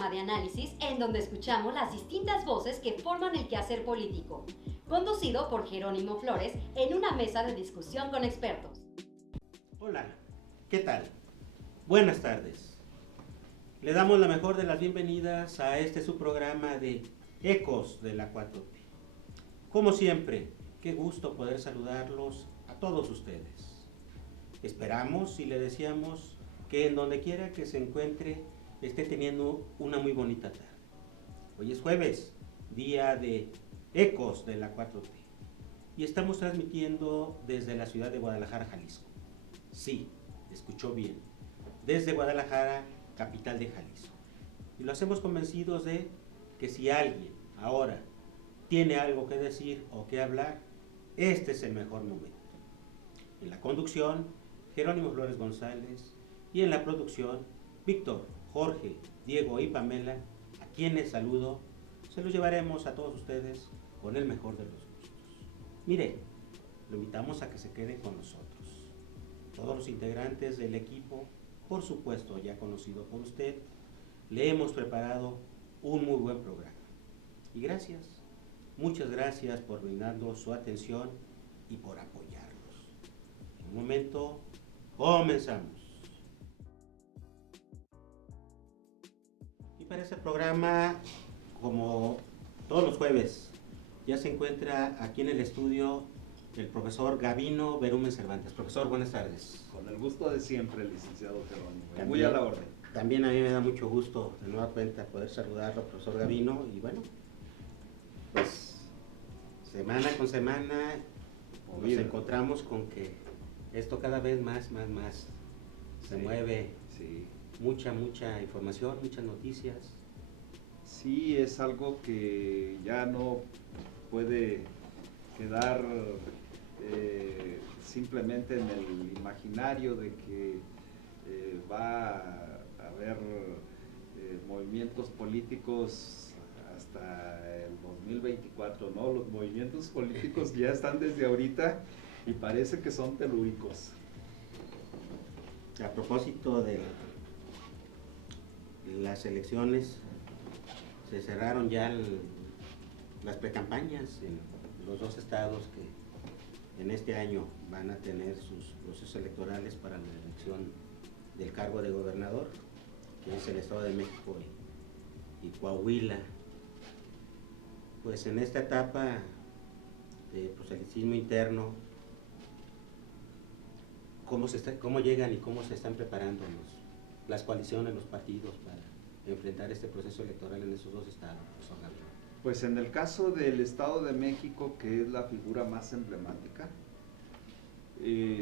programa de análisis en donde escuchamos las distintas voces que forman el quehacer político, conducido por Jerónimo Flores en una mesa de discusión con expertos. Hola, ¿qué tal? Buenas tardes. Le damos la mejor de las bienvenidas a este su programa de Ecos de la 4T. Como siempre, qué gusto poder saludarlos a todos ustedes. Esperamos y le deseamos que en donde quiera que se encuentre esté teniendo una muy bonita tarde. Hoy es jueves, día de Ecos de la 4T, y estamos transmitiendo desde la ciudad de Guadalajara, Jalisco. Sí, escuchó bien, desde Guadalajara, capital de Jalisco. Y lo hacemos convencidos de que si alguien ahora tiene algo que decir o que hablar, este es el mejor momento. En la conducción, Jerónimo Flores González, y en la producción, Víctor, Jorge, Diego y Pamela, a quienes saludo. Se los llevaremos a todos ustedes con el mejor de los gustos. Mire, lo invitamos a que se quede con nosotros. Todos los integrantes del equipo, por supuesto ya conocido por usted, le hemos preparado un muy buen programa. Y gracias, muchas gracias por brindarnos su atención y por apoyarnos. En un momento, comenzamos. Y para ese programa, como todos los jueves, ya se encuentra aquí en el estudio el profesor Gabino Berumen Cervantes. Profesor, buenas tardes. Con el gusto de siempre, licenciado Jerónimo. También, muy a la orden. También a mí me da mucho gusto de nueva cuenta poder saludarlo, profesor Gabino. Y bueno, pues semana con semana nos encontramos con que esto cada vez más se mueve. Sí. Mucha información, muchas noticias. Sí, es algo que ya no puede quedar simplemente en el imaginario de que va a haber movimientos políticos hasta el 2024, ¿no? Los movimientos políticos ya están desde ahorita y parece que son telúricos. A propósito de las elecciones, se cerraron ya las precampañas en los dos estados que en este año van a tener sus procesos electorales para la elección del cargo de gobernador, que es el Estado de México y Coahuila. Pues en esta etapa de proselitismo interno, ¿cómo llegan y cómo se están preparando las coaliciones, los partidos para enfrentar este proceso electoral en esos dos estados, profesor Gabino? Pues en el caso del Estado de México, que es la figura más emblemática,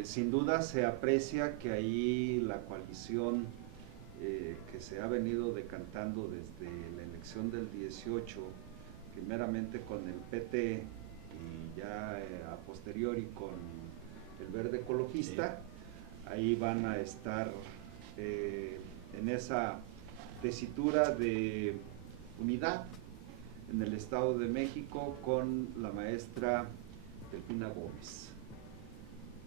sin duda se aprecia que ahí la coalición que se ha venido decantando desde la elección del 18, primeramente con el PT y ya a posteriori con el Verde Ecologista, sí. Ahí van a estar en esa tesitura de unidad en el Estado de México con la maestra Delfina Gómez.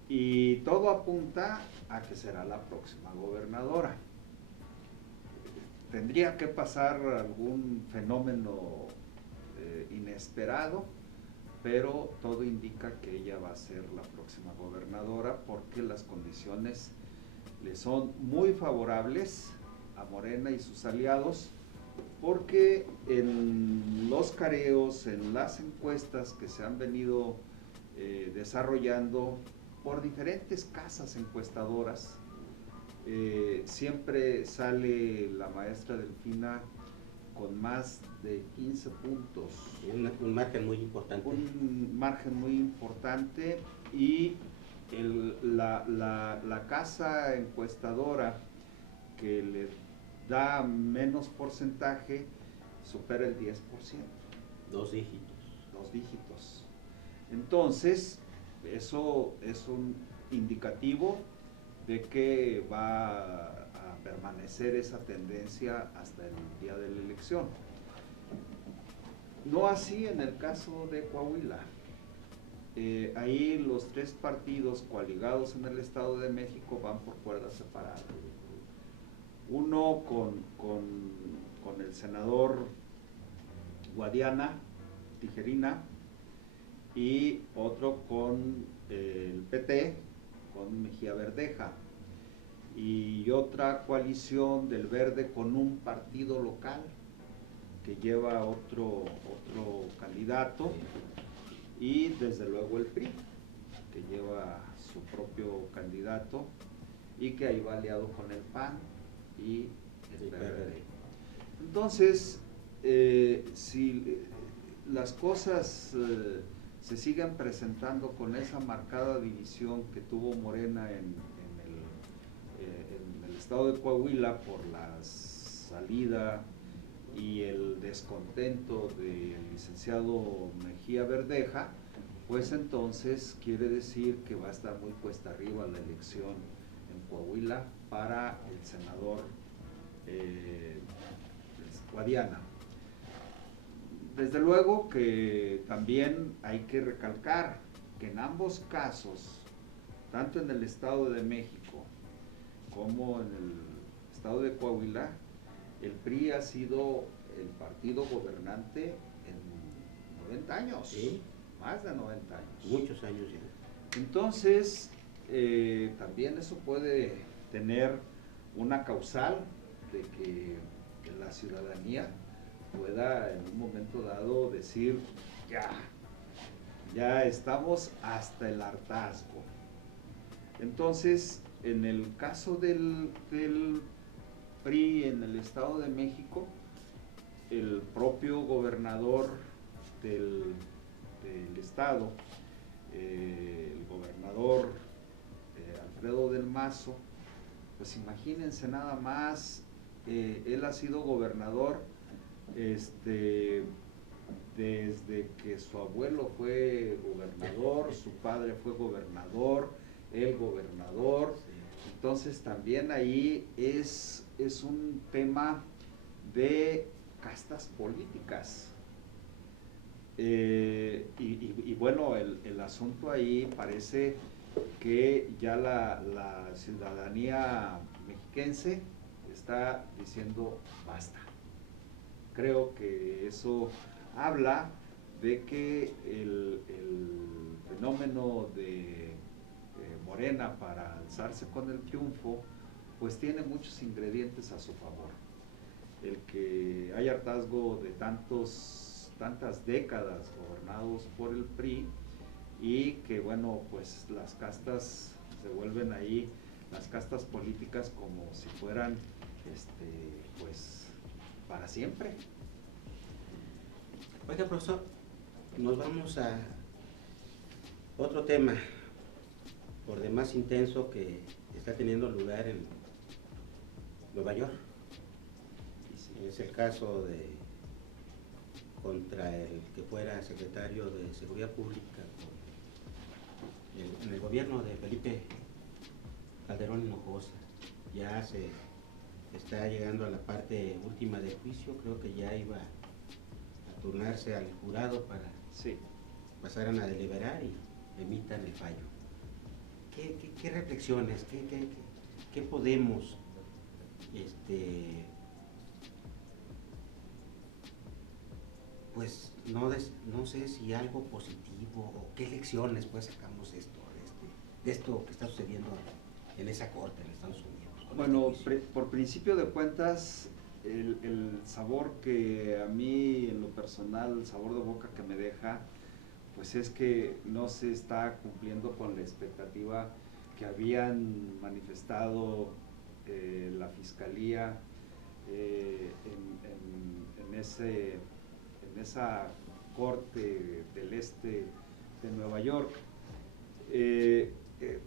Y todo apunta a que será la próxima gobernadora. Tendría que pasar algún fenómeno inesperado, pero todo indica que ella va a ser la próxima gobernadora porque las condiciones le son muy favorables a Morena y sus aliados, porque en los careos, en las encuestas que se han venido desarrollando por diferentes casas encuestadoras, siempre sale la maestra Delfina con más de 15 puntos. Un margen muy importante. Un margen muy importante, y la casa encuestadora que le da menos porcentaje supera el 10%. Dos dígitos. Dos dígitos. Entonces, eso es un indicativo de que va a permanecer esa tendencia hasta el día de la elección. No así en el caso de Coahuila. Ahí los tres partidos coaligados en el Estado de México van por cuerdas separadas. Uno con con el senador Guadiana Tijerina y otro con el PT, con Mejía Verdeja, y otra coalición del Verde con un partido local que lleva otro candidato, y desde luego el PRI, que lleva su propio candidato y que ahí va aliado con el PAN y el PRD. Entonces, si las cosas se siguen presentando con esa marcada división que tuvo Morena en el estado de Coahuila por la salida y el descontento del licenciado Mejía Verdeja, pues entonces quiere decir que va a estar muy cuesta arriba la elección en Coahuila para el senador Guadiana. Desde luego que también hay que recalcar que en ambos casos, tanto en el Estado de México como en el Estado de Coahuila, el PRI ha sido el partido gobernante en 90 años, ¿sí? Más de 90 años. Muchos años ya. Entonces, también eso puede tener una causal de que la ciudadanía pueda en un momento dado decir, ya estamos hasta el hartazgo. Entonces, en el caso del PRI en el Estado de México, el propio gobernador del estado, el gobernador Alfredo del Mazo, pues imagínense nada más, él ha sido gobernador desde que su abuelo fue gobernador, su padre fue gobernador, él gobernador. Entonces también ahí es un tema de castas políticas. Y bueno, el asunto ahí parece que ya la ciudadanía mexiquense está diciendo basta. Creo que eso habla de que el fenómeno de Morena para alzarse con el triunfo, pues tiene muchos ingredientes a su favor. El que hay hartazgo de tantas décadas gobernados por el PRI, y que bueno, pues las castas se vuelven ahí, las castas políticas, como si fueran pues para siempre. Oiga, profesor, nos vamos a otro tema por demás intenso que está teniendo lugar en Nueva York. Es el caso de contra el que fuera secretario de Seguridad Pública en el gobierno de Felipe Calderón Hinojosa. Ya se está llegando a la parte última del juicio, creo que ya iba a turnarse al jurado para pasaran a deliberar y emitan el fallo. ¿Qué reflexiones, qué podemos pues no sé si algo positivo o qué lecciones pues sacamos de esto que está sucediendo en esa corte en Estados Unidos? Bueno, por principio de cuentas, el sabor que a mí en lo personal, el sabor de boca que me deja, pues es que no se está cumpliendo con la expectativa que habían manifestado la Fiscalía en esa corte del este de Nueva York.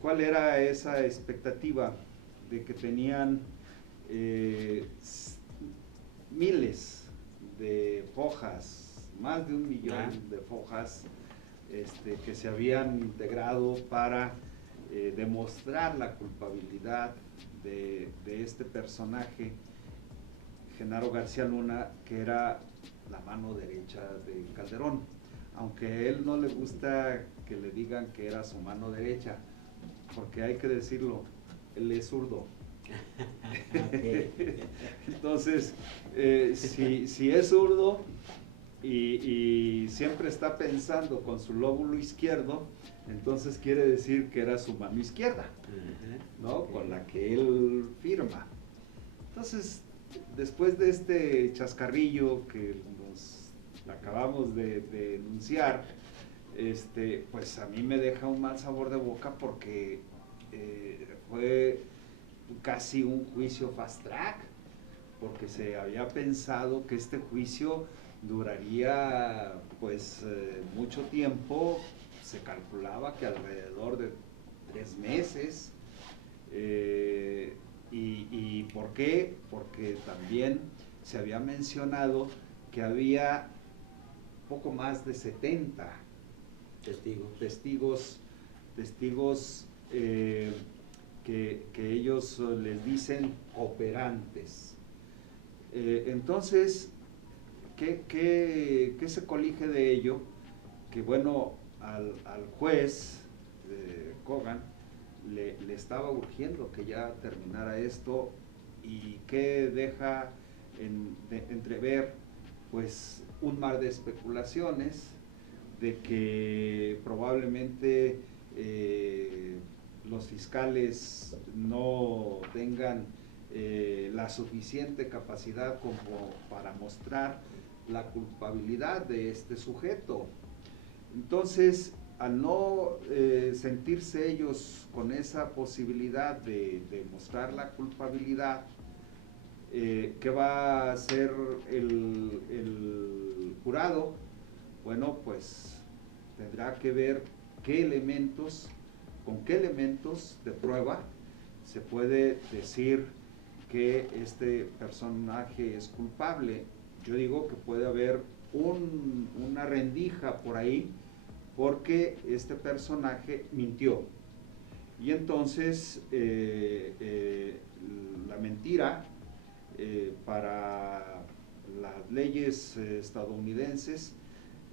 ¿Cuál era esa expectativa? De que tenían miles de fojas, más de 1 millón de fojas que se habían integrado para demostrar la culpabilidad de este personaje, Genaro García Luna, que era la mano derecha de Calderón, aunque a él no le gusta que le digan que era su mano derecha, porque hay que decirlo, él es zurdo, Entonces, si es zurdo y siempre está pensando con su lóbulo izquierdo, entonces quiere decir que era su mano izquierda, ¿no? Con la que él firma. Entonces, después de este chascarrillo que nos acabamos de enunciar, pues a mí me deja un mal sabor de boca porque fue casi un juicio fast track, porque se había pensado que este juicio duraría pues mucho tiempo, se calculaba que alrededor de 3 meses. ¿Y por qué? Porque también se había mencionado que había poco más de 70 testigos que ellos les dicen cooperantes. Entonces, ¿qué se colige de ello? Que bueno, al juez Kogan le estaba urgiendo que ya terminara esto, y que deja entrever pues un mar de especulaciones de que probablemente los fiscales no tengan la suficiente capacidad como para mostrar la culpabilidad de este sujeto. Entonces, al no sentirse ellos con esa posibilidad de mostrar la culpabilidad, ¿qué va a hacer el jurado? Bueno, pues tendrá que ver con qué elementos de prueba se puede decir que este personaje es culpable. Yo digo que puede haber una rendija por ahí, porque este personaje mintió. Y entonces la mentira para las leyes estadounidenses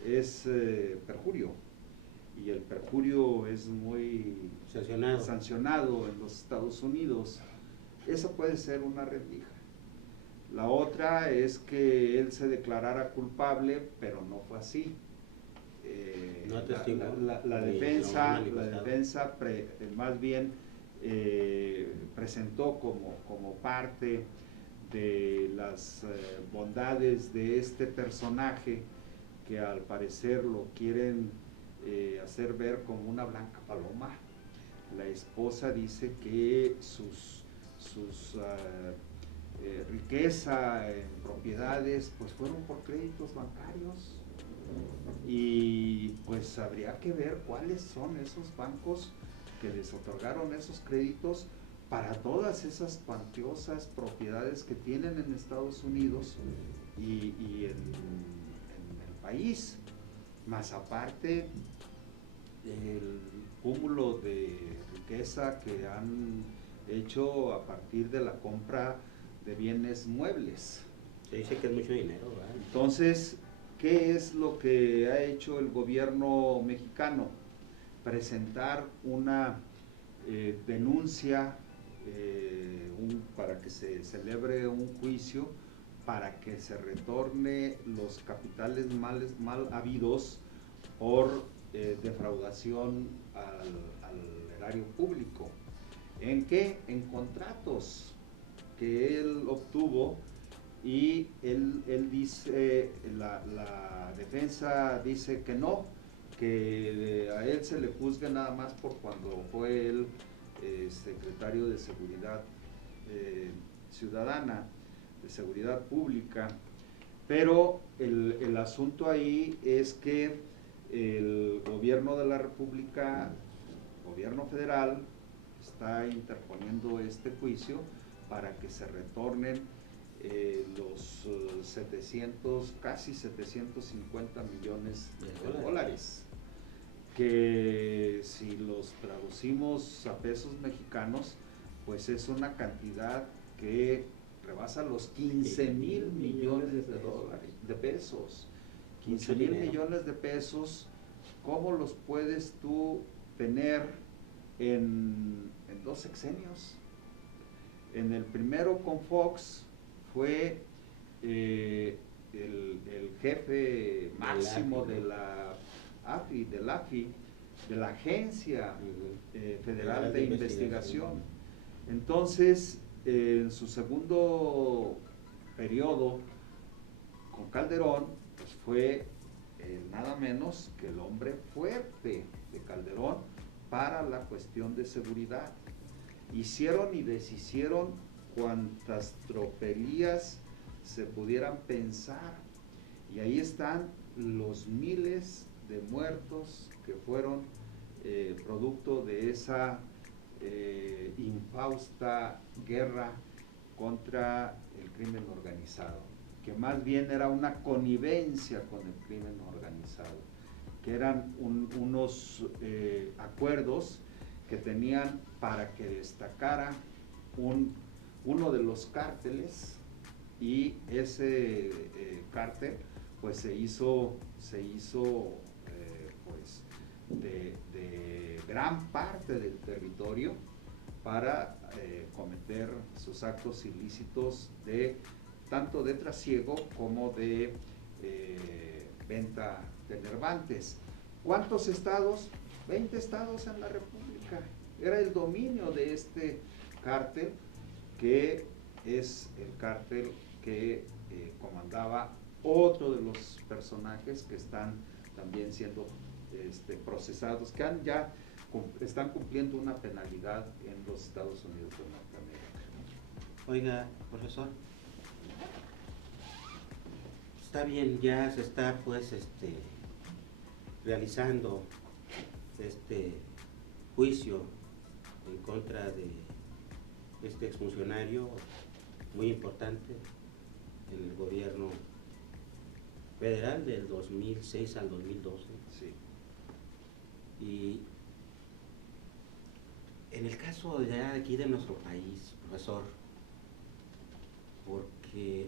es perjurio, y el perjurio es muy sancionado en los Estados Unidos. Esa puede ser una rendija. La otra es que él se declarara culpable, pero no fue así. La defensa más bien presentó como parte de las bondades de este personaje, que al parecer lo quieren hacer ver como una blanca paloma. La esposa dice que sus riqueza en propiedades pues fueron por créditos bancarios, y pues habría que ver cuáles son esos bancos que les otorgaron esos créditos para todas esas cuantiosas propiedades que tienen en Estados Unidos y en el país, más aparte el cúmulo de riqueza que han hecho a partir de la compra de bienes muebles. Se dice que es mucho dinero, ¿verdad? Entonces, ¿qué es lo que ha hecho el gobierno mexicano? Presentar una denuncia para que se celebre un juicio, para que se retorne los capitales mal habidos por defraudación al erario público. ¿En qué? En contratos que él obtuvo, y él dice, la defensa dice que no, que a él se le juzgue nada más por cuando fue él secretario de Seguridad Ciudadana, de Seguridad Pública, pero el asunto ahí es que el gobierno de la República, gobierno federal, está interponiendo este juicio para que se retornen los casi 750 millones de dólares, que si los traducimos a pesos mexicanos, pues es una cantidad que rebasa los 15,000 millones de pesos. 15,000 millones de pesos, ¿cómo los puedes tú tener en 2 sexenios? En el primero con Fox fue el jefe máximo de la AFI, de la Agencia Federal de Investigación. Entonces, en su segundo periodo con Calderón, pues fue nada menos que el hombre fuerte de Calderón para la cuestión de seguridad. Hicieron y deshicieron cuantas tropelías se pudieran pensar, y ahí están los miles de muertos que fueron producto de esa infausta guerra contra el crimen organizado, que más bien era una connivencia con el crimen organizado, que eran unos acuerdos que tenían para que destacara uno de los cárteles, y ese cártel pues se hizo pues de gran parte del territorio para cometer sus actos ilícitos tanto de trasiego como de venta de enervantes. ¿Cuántos estados? 20 estados en la República. Era el dominio de este cártel, que es el cártel que comandaba otro de los personajes que están también siendo procesados, que ya están cumpliendo una penalidad en los Estados Unidos de Norteamérica. Oiga, profesor, está bien, ya se está pues realizando este juicio en contra de este exfuncionario muy importante en el gobierno federal del 2006 al 2012. Sí. Y en el caso ya aquí de nuestro país, profesor, porque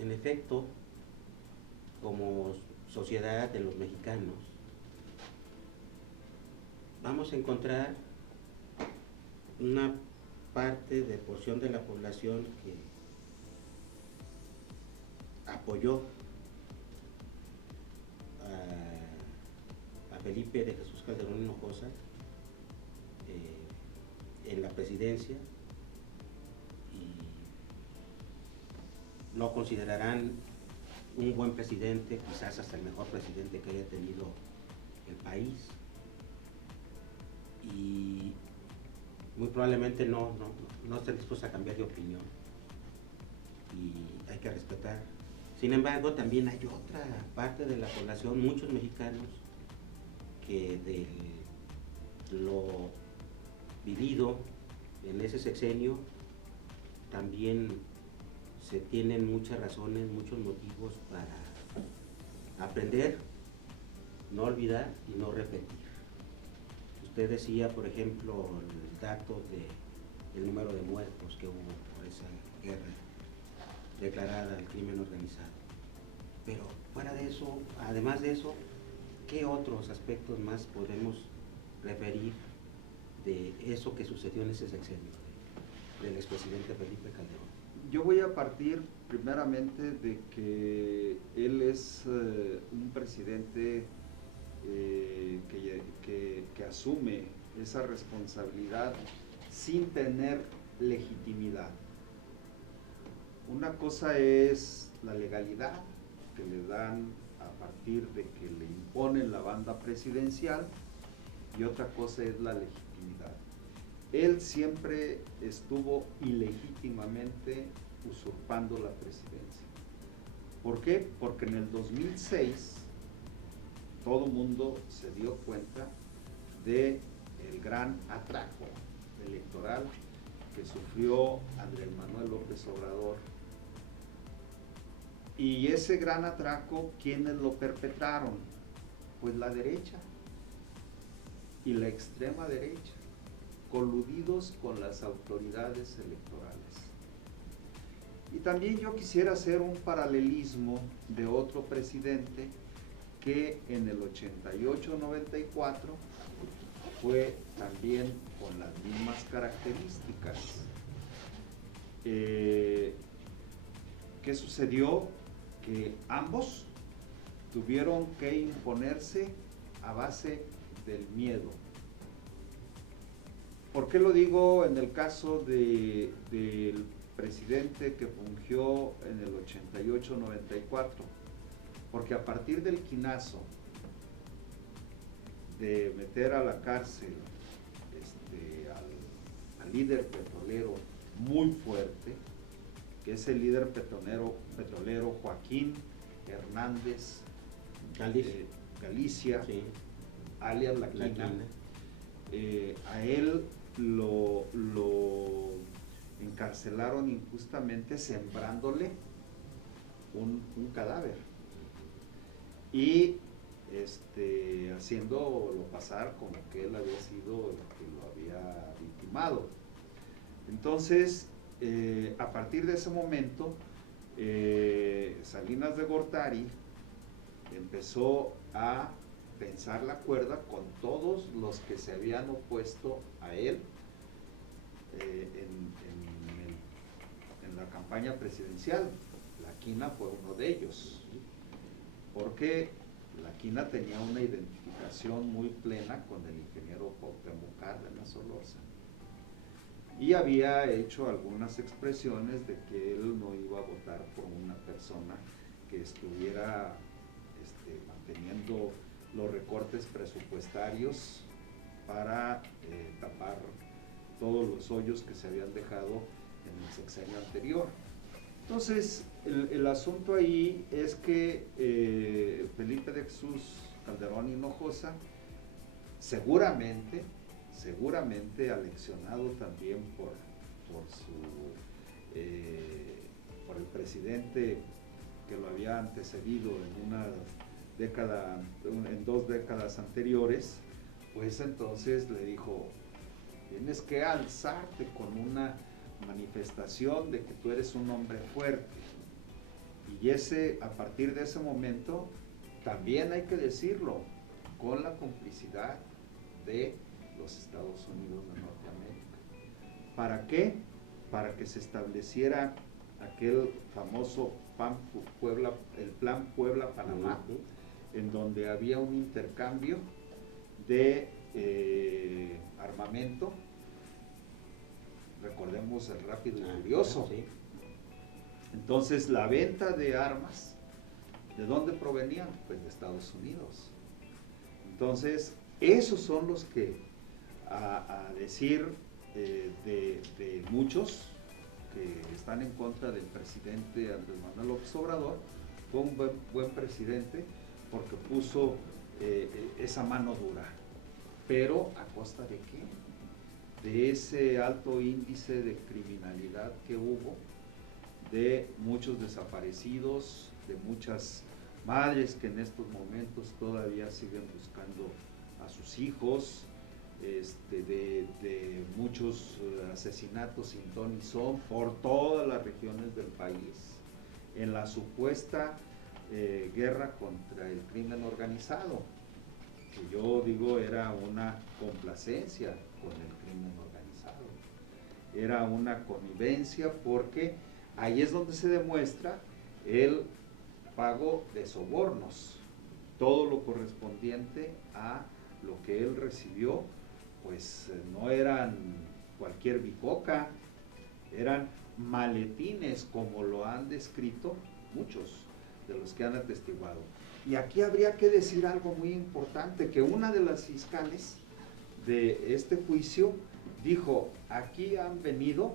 en efecto, como sociedad de los mexicanos, vamos a encontrar una parte de porción de la población que apoyó a Felipe de Jesús Calderón Hinojosa en la presidencia, y lo considerarán un buen presidente, quizás hasta el mejor presidente que haya tenido el país, y muy probablemente no estén dispuestos a cambiar de opinión, y hay que respetar. Sin embargo, también hay otra parte de la población, muchos mexicanos, que de lo vivido en ese sexenio también se tienen muchas razones, muchos motivos para aprender, no olvidar y no repetir. Usted decía, por ejemplo, el dato del número de muertos que hubo por esa guerra declarada al crimen organizado. Pero fuera de eso, además de eso, ¿qué otros aspectos más podemos referir de eso que sucedió en ese sexenio del expresidente Felipe Calderón? Yo voy a partir primeramente de que él es un presidente que asume esa responsabilidad sin tener legitimidad. Una cosa es la legalidad que le dan a partir de que le imponen la banda presidencial, y otra cosa es la legitimidad. Él siempre estuvo ilegítimamente usurpando la presidencia. ¿Por qué? Porque en el 2006 todo el mundo se dio cuenta de el gran atraco electoral que sufrió Andrés Manuel López Obrador. Y ese gran atraco, ¿quiénes lo perpetraron? Pues la derecha y la extrema derecha, coludidos con las autoridades electorales. Y también yo quisiera hacer un paralelismo de otro presidente que en el 88-94 fue también con las mismas características. ¿Qué sucedió? Que ambos tuvieron que imponerse a base del miedo. ¿Por qué lo digo en el caso del presidente que fungió en el 88-94? Porque a partir del quinazo de meter a la cárcel al líder petrolero muy fuerte, que es el líder petrolero Joaquín Hernández Galicia, Sí. alias La Quina. A él lo encarcelaron injustamente sembrándole un cadáver y haciéndolo pasar como que él había sido el que lo había victimado. Entonces, a partir de ese momento, Salinas de Gortari empezó a tensar la cuerda con todos los que se habían opuesto a él en la campaña presidencial. La Quina fue uno de ellos, porque La Quina tenía una identificación muy plena con el ingeniero Cuauhtémoc Cárdenas Solórzano y había hecho algunas expresiones de que él no iba a votar por una persona que estuviera manteniendo los recortes presupuestarios para tapar todos los hoyos que se habían dejado en el sexenio anterior. Entonces, el asunto ahí es que Felipe de Jesús Calderón Hinojosa, seguramente aleccionado también por el presidente que lo había antecedido en 2 décadas anteriores, pues entonces le dijo: tienes que alzarte con una manifestación de que tú eres un hombre fuerte. Y a partir de ese momento, también hay que decirlo, con la complicidad de los Estados Unidos de Norteamérica. ¿Para qué? Para que se estableciera aquel famoso el Plan Puebla-Panamá, en donde había un intercambio de armamento. Recordemos el Rápido y Furioso. Sí. Entonces, la venta de armas, ¿de dónde provenían? Pues de Estados Unidos. Entonces, esos son los que, a decir de muchos que están en contra del presidente Andrés Manuel López Obrador, fue un buen presidente porque puso esa mano dura. Pero, ¿a costa de qué? De ese alto índice de criminalidad que hubo, de muchos desaparecidos, de muchas madres que en estos momentos todavía siguen buscando a sus hijos, de muchos asesinatos sin ton ni son por todas las regiones del país, en la supuesta guerra contra el crimen organizado, que yo digo era una complacencia con el crimen organizado, era una connivencia, porque ahí es donde se demuestra el pago de sobornos, todo lo correspondiente a lo que él recibió, pues no eran cualquier bicoca, eran maletines, como lo han descrito muchos de los que han atestiguado. Y aquí habría que decir algo muy importante, que una de las fiscales de este juicio dijo: aquí han venido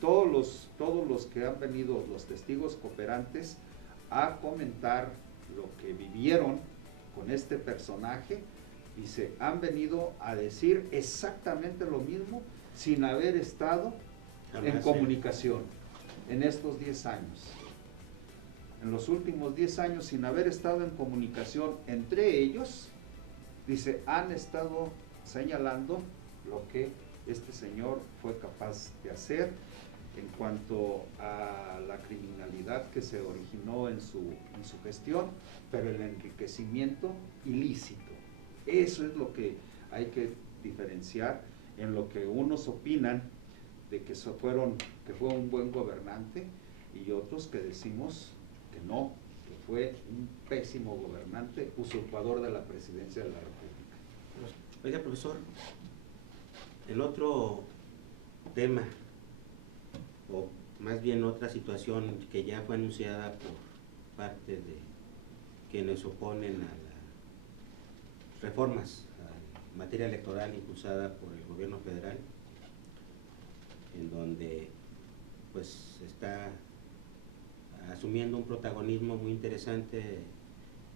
todos los que han venido, los testigos cooperantes, a comentar lo que vivieron con este personaje. Dice, han venido a decir exactamente lo mismo sin haber estado en comunicación en estos 10 años. En los últimos 10 años, sin haber estado en comunicación entre ellos, dice, han estado señalando lo que este señor fue capaz de hacer en cuanto a la criminalidad que se originó en su gestión, pero el enriquecimiento ilícito. Eso es lo que hay que diferenciar en lo que unos opinan de que fue un buen gobernante y otros que decimos que no, que fue un pésimo gobernante, usurpador de la presidencia de la República. Oiga, profesor, el otro tema, o más bien otra situación que ya fue anunciada por parte de quienes oponen a las reformas en materia electoral impulsada por el gobierno federal, en donde pues está asumiendo un protagonismo muy interesante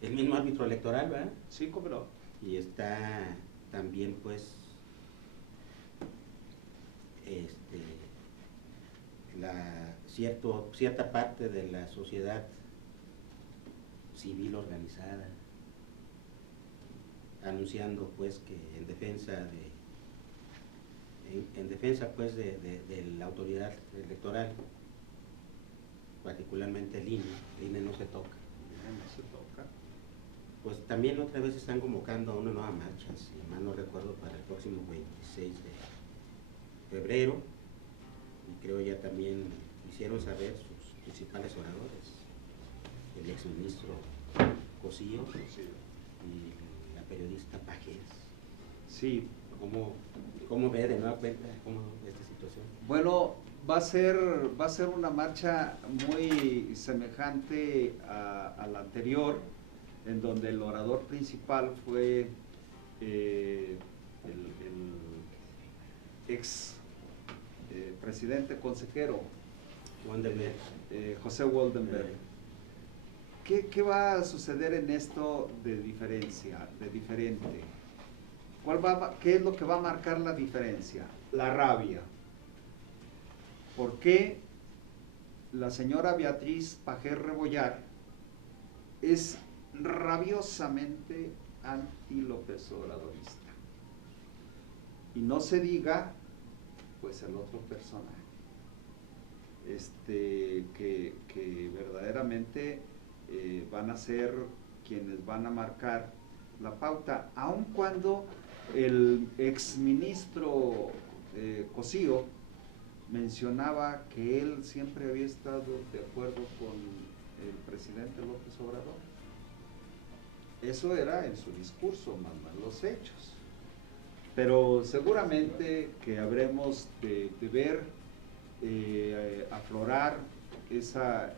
el mismo árbitro electoral, ¿verdad? Sí, cómo no. Y está también pues cierta parte de la sociedad civil organizada anunciando pues que en defensa pues de la autoridad electoral, particularmente el INE no se toca. Pues también otra vez están convocando a una nueva marcha, si mal no recuerdo, para el próximo 26 de febrero, y creo ya también hicieron saber sus principales oradores, el exministro Cosío y la periodista Pajés. Sí. ¿Cómo ve de nueva cuenta esta situación? Bueno, va a ser una marcha muy semejante a la anterior, en donde el orador principal fue el ex presidente consejero José Woldenberg. ¿Qué va a suceder en esto de diferente? ¿Qué es lo que va a marcar la diferencia? La rabia. ¿Por qué la señora Beatriz Pajés Rebollar es rabiosamente anti-López Obradorista? Y no se diga, pues, el otro personaje, que verdaderamente van a ser quienes van a marcar la pauta, aun cuando el exministro Cosío mencionaba que él siempre había estado de acuerdo con el presidente López Obrador. Eso era en su discurso, más no los hechos. Pero seguramente que habremos de ver aflorar esa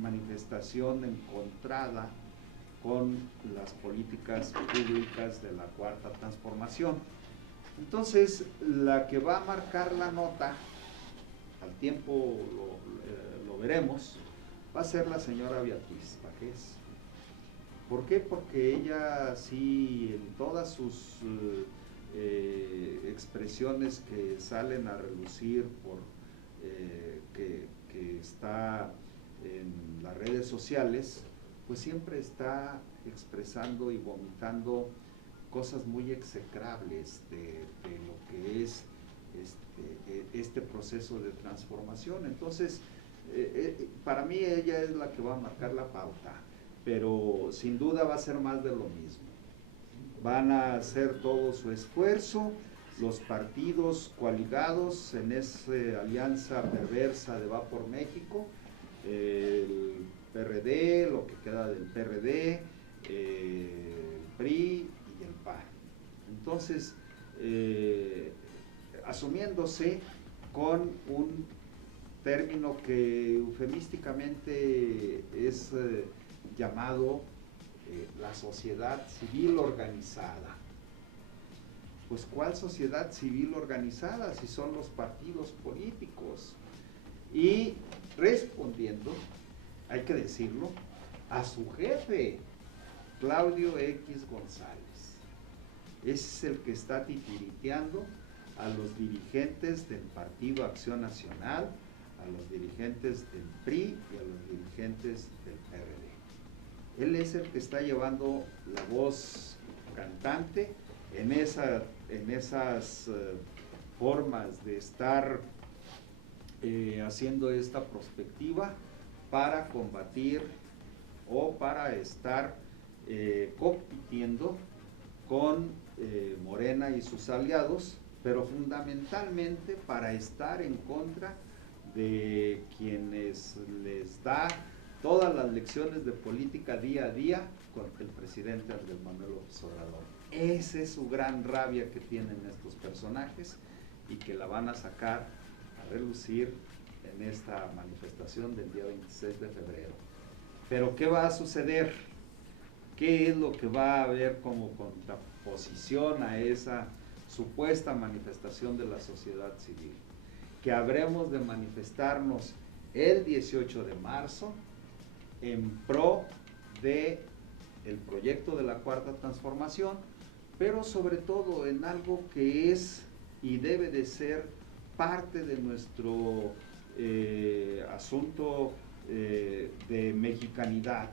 manifestación encontrada con las políticas públicas de la Cuarta Transformación. Entonces, la que va a marcar la nota, al tiempo lo veremos, va a ser la señora Beatriz Pajés. ¿Por qué? Porque ella sí, en todas sus expresiones que salen a relucir por que está en las redes sociales, pues siempre está expresando y vomitando cosas muy execrables de lo que es este proceso de transformación. Entonces, para mí ella es la que va a marcar la pauta, pero sin duda va a ser más de lo mismo. Van a hacer todo su esfuerzo los partidos coaligados en esa alianza perversa de Va por México, el PRD, lo que queda del PRD, el PRI y el PAN. Entonces, asumiéndose con un término que eufemísticamente es llamado la sociedad civil organizada. Pues, ¿cuál sociedad civil organizada si son los partidos políticos? Y respondiendo, hay que decirlo, a su jefe, Claudio X González. Ese es el que está titiriteando a los dirigentes del Partido Acción Nacional, a los dirigentes del PRI y a los dirigentes del PRD. Él es el que está llevando la voz cantante en esas formas de estar haciendo esta prospectiva para combatir o para estar compitiendo con Morena y sus aliados, pero fundamentalmente para estar en contra de quienes les da todas las lecciones de política día a día con el presidente Andrés Manuel López Obrador. Esa es su gran rabia que tienen estos personajes y que la van a sacar a relucir en esta manifestación del día 26 de febrero. Pero ¿qué va a suceder? ¿Qué es lo que va a haber como contraposición a esa supuesta manifestación de la sociedad civil? Que habremos de manifestarnos el 18 de marzo en pro de el proyecto de la Cuarta Transformación, pero sobre todo en algo que es y debe de ser parte de nuestro asunto de mexicanidad,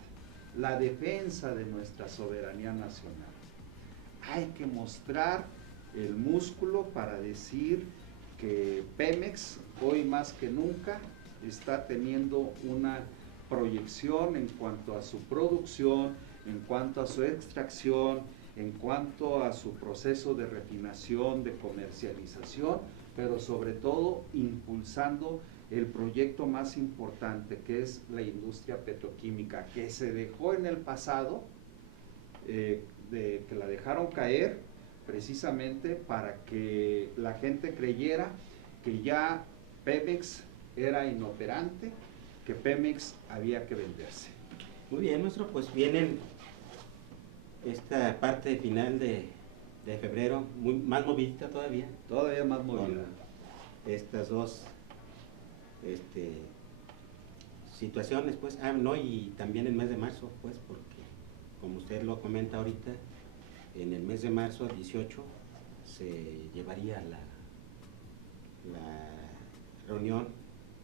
la defensa de nuestra soberanía nacional. Hay que mostrar el músculo para decir que Pemex hoy más que nunca está teniendo una proyección en cuanto a su producción, en cuanto a su extracción, en cuanto a su proceso de refinación, de comercialización, pero sobre todo impulsando el proyecto más importante, que es la industria petroquímica, que se dejó en el pasado, que la dejaron caer precisamente para que la gente creyera que ya Pemex era inoperante, que Pemex había que venderse. Muy bien, maestro, pues vienen esta parte final de febrero, más movidita todavía. Todavía más movida. Estas dos situaciones, pues, no, y también el mes de marzo, pues, porque como usted lo comenta ahorita, en el mes de marzo 18 se llevaría la reunión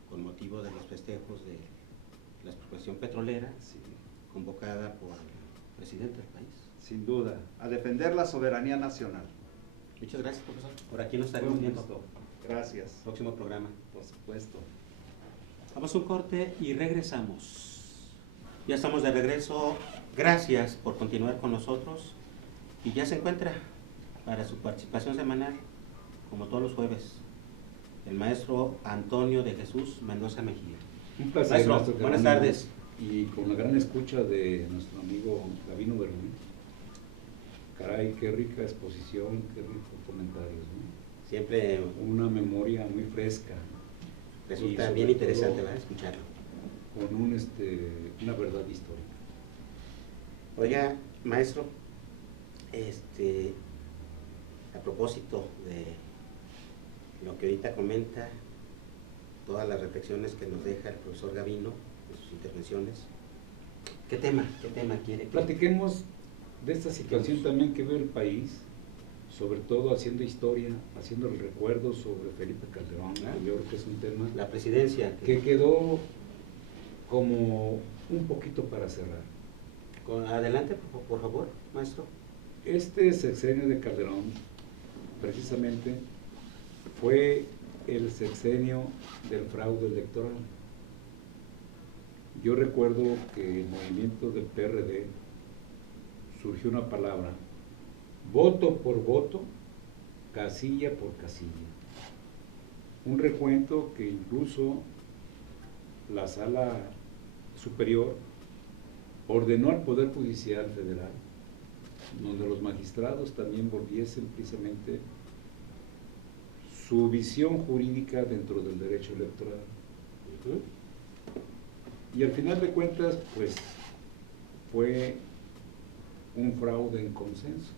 con motivo de los festejos de la expropiación petrolera, Sí, convocada por el presidente del país. sin duda, a defender la soberanía nacional. Muchas gracias, profesor. Por aquí nos Fue estaremos un viendo. gusto. Gracias. Próximo programa. Por supuesto. Vamos a un corte y regresamos. Ya estamos de regreso. Gracias por continuar con nosotros. Y ya se encuentra para su participación semanal, como todos los jueves, el maestro Antonio de Jesús Mendoza Mejía. Un placer, Maestro, maestro buenas Jerónimo. tardes. Y con la gran escucha de nuestro amigo Gabino Berlín. Caray, qué rica exposición, qué ricos comentarios, ¿no? Siempre Una memoria muy fresca. resulta sobre bien interesante, todo ¿verdad?, escucharlo. Con una verdad histórica. Oiga, maestro, a propósito de lo que ahorita comenta, todas las reflexiones que nos deja el profesor Gabino en sus intervenciones, ¿qué tema quiere? Platiquemos de esta situación también que ve el país, sobre todo haciendo historia, haciendo el recuerdo sobre Felipe Calderón, Ah. que yo creo que es un tema La presidencia. que quedó como un poquito para cerrar. Adelante, por favor, maestro. Este sexenio de Calderón, precisamente, fue el sexenio del fraude electoral. Yo recuerdo que en el movimiento del PRD surgió una palabra, voto por voto, casilla por casilla. Un recuento que incluso la Sala Superior ordenó al Poder Judicial Federal, donde los magistrados también volviesen precisamente su visión jurídica dentro del derecho electoral. Y al final de cuentas, pues, fue un fraude en consenso.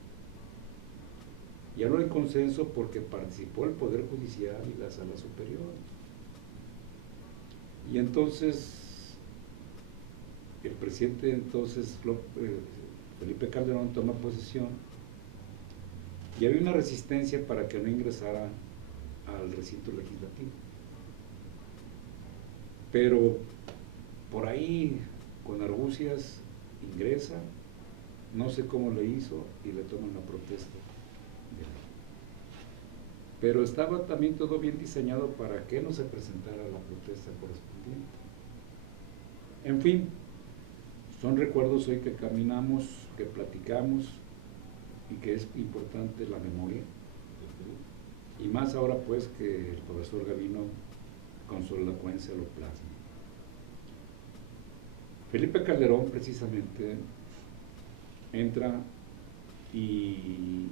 Y hablo de consenso porque participó el Poder Judicial y la Sala Superior. Y entonces, el presidente Felipe Calderón toma posesión y había una resistencia para que no ingresara al recinto legislativo. Pero por ahí, con argucias, ingresa, no sé cómo le hizo y le toman la protesta. Pero estaba también todo bien diseñado para que no se presentara la protesta correspondiente. En fin, son recuerdos hoy que caminamos, que platicamos y que es importante la memoria, y más ahora pues que el profesor Gavino con su elocuencia lo plasma. Felipe Calderón precisamente entra y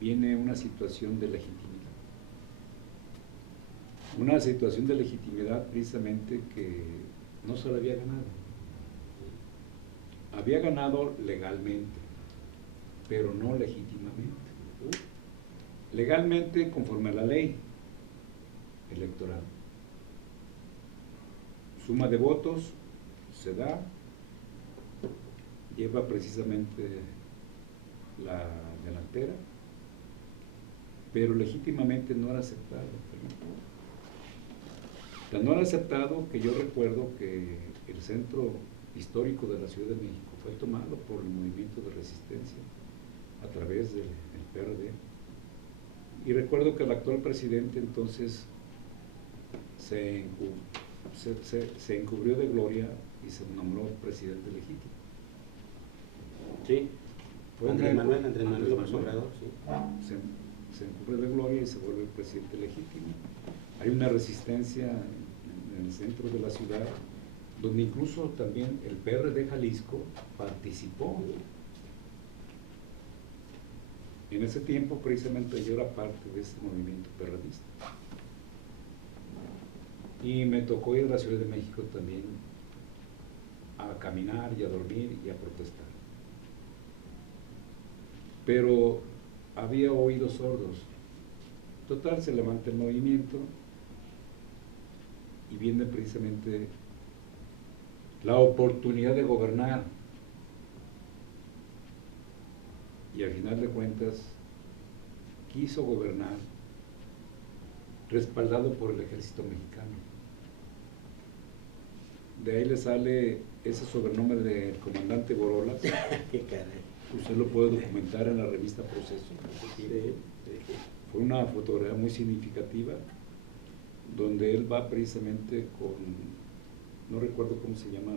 viene una situación de legitimidad. Una situación de legitimidad precisamente que no se la había ganado. Había ganado legalmente, pero no legítimamente. Legalmente conforme a la ley electoral. Suma de votos se da, lleva precisamente la delantera, pero legítimamente no era aceptado. Tan no era aceptado que yo recuerdo que el centro histórico de la Ciudad de México fue tomado por el movimiento de resistencia a través del PRD. Y recuerdo que el actual presidente entonces se encubrió de gloria y se nombró presidente legítimo. Sí, Fue Andrés Manuel López Obrador, sí. Se encubre de gloria y se vuelve presidente legítimo. Hay una resistencia en el centro de la ciudad, donde incluso también el PRD Jalisco participó. En ese tiempo precisamente yo era parte de ese movimiento perredista. Y me tocó ir a la Ciudad de México también a caminar y a dormir y a protestar. Pero había oídos sordos. Total, se levanta el movimiento y viene precisamente la oportunidad de gobernar. Y al final de cuentas quiso gobernar respaldado por el ejército mexicano. De ahí le sale ese sobrenombre de comandante Borolas. Qué caray. Usted lo puede documentar en la revista Proceso. Fue una fotografía muy significativa donde él va precisamente con, no recuerdo cómo se llama,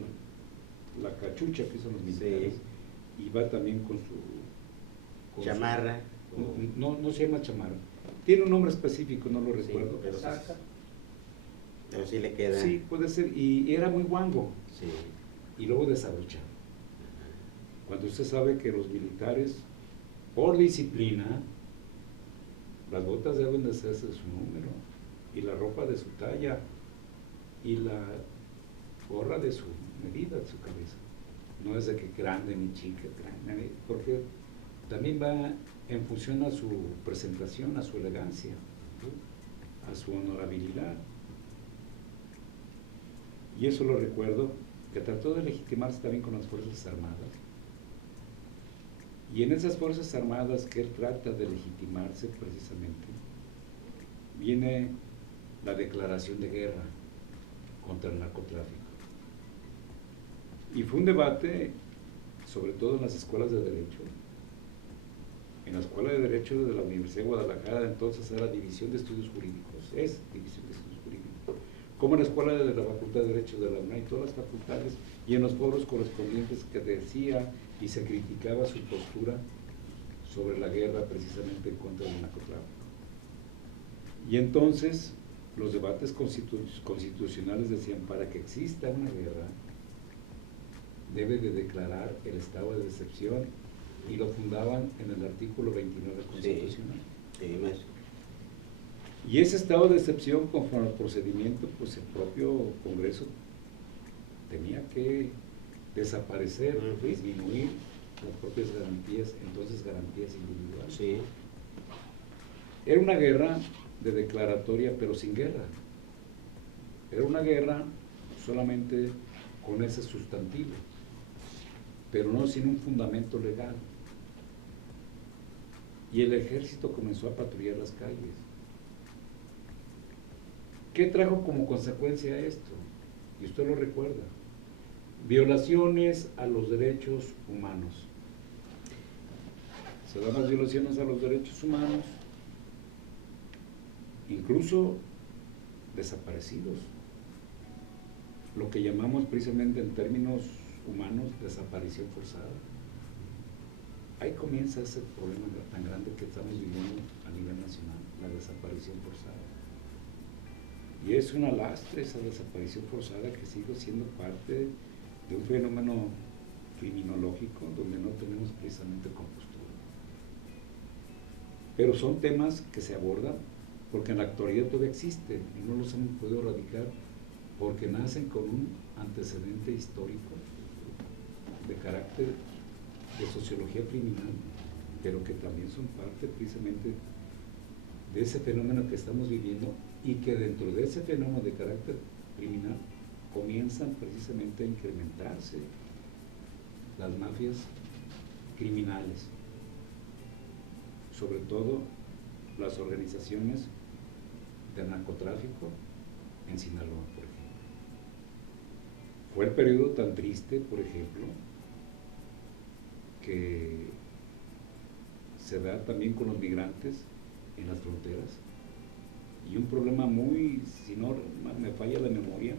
la cachucha que usan los militares, y va también con su chamarra. No se llama chamarra, tiene un nombre específico, no lo recuerdo. Pero sí le queda. Sí, puede ser, y era muy guango, Sí. y luego desabrochado. Cuando usted sabe que los militares, por disciplina, las botas deben de hacerse de su número, y la ropa de su talla, y la gorra de su medida, de su cabeza. No es de que grande ni chica, grande, porque también va en función a su presentación, a su elegancia, a su honorabilidad. Y eso lo recuerdo, que trató de legitimarse también con las Fuerzas Armadas. Y en esas Fuerzas Armadas que él trata de legitimarse precisamente, viene la declaración de guerra contra el narcotráfico. Y fue un debate, sobre todo en las escuelas de Derecho. En la Escuela de Derecho de la Universidad de Guadalajara, entonces era División de Estudios Jurídicos, es División de Estudios Jurídicos, como en la Escuela de la Facultad de Derecho de la UNAM y todas las facultades, y en los foros correspondientes que decía y se criticaba su postura sobre la guerra precisamente en contra del narcotráfico. Y entonces los debates constitucionales decían, para que exista una guerra, debe de declarar el estado de excepción, y lo fundaban en el artículo 29 constitucional. Sí, maestro. Y ese estado de excepción, conforme al procedimiento, pues el propio Congreso tenía que desaparecer, disminuir las propias garantías, entonces garantías individuales. Sí. Era una guerra de declaratoria, pero sin guerra. Era una guerra solamente con ese sustantivo, pero no sin un fundamento legal. Y el ejército comenzó a patrullar las calles. ¿Qué trajo como consecuencia esto? Y usted lo recuerda. Violaciones a los derechos humanos. Se dan las violaciones a los derechos humanos, incluso desaparecidos. Lo que llamamos precisamente en términos humanos desaparición forzada. ahí comienza ese problema tan grande que estamos viviendo a nivel nacional, la desaparición forzada. Y es una lastre esa desaparición forzada que sigue siendo parte de un fenómeno criminológico donde no tenemos precisamente compostura. Pero son temas que se abordan porque en la actualidad todavía existen y no los hemos podido erradicar porque nacen con un antecedente histórico de carácter de sociología criminal, pero que también son parte precisamente de ese fenómeno que estamos viviendo y que dentro de ese fenómeno de carácter criminal comienzan precisamente a incrementarse las mafias criminales, sobre todo las organizaciones de narcotráfico en Sinaloa, por ejemplo. Fue el periodo tan triste, por ejemplo, que se da también con los migrantes en las fronteras, y un problema muy, si no me falla la memoria,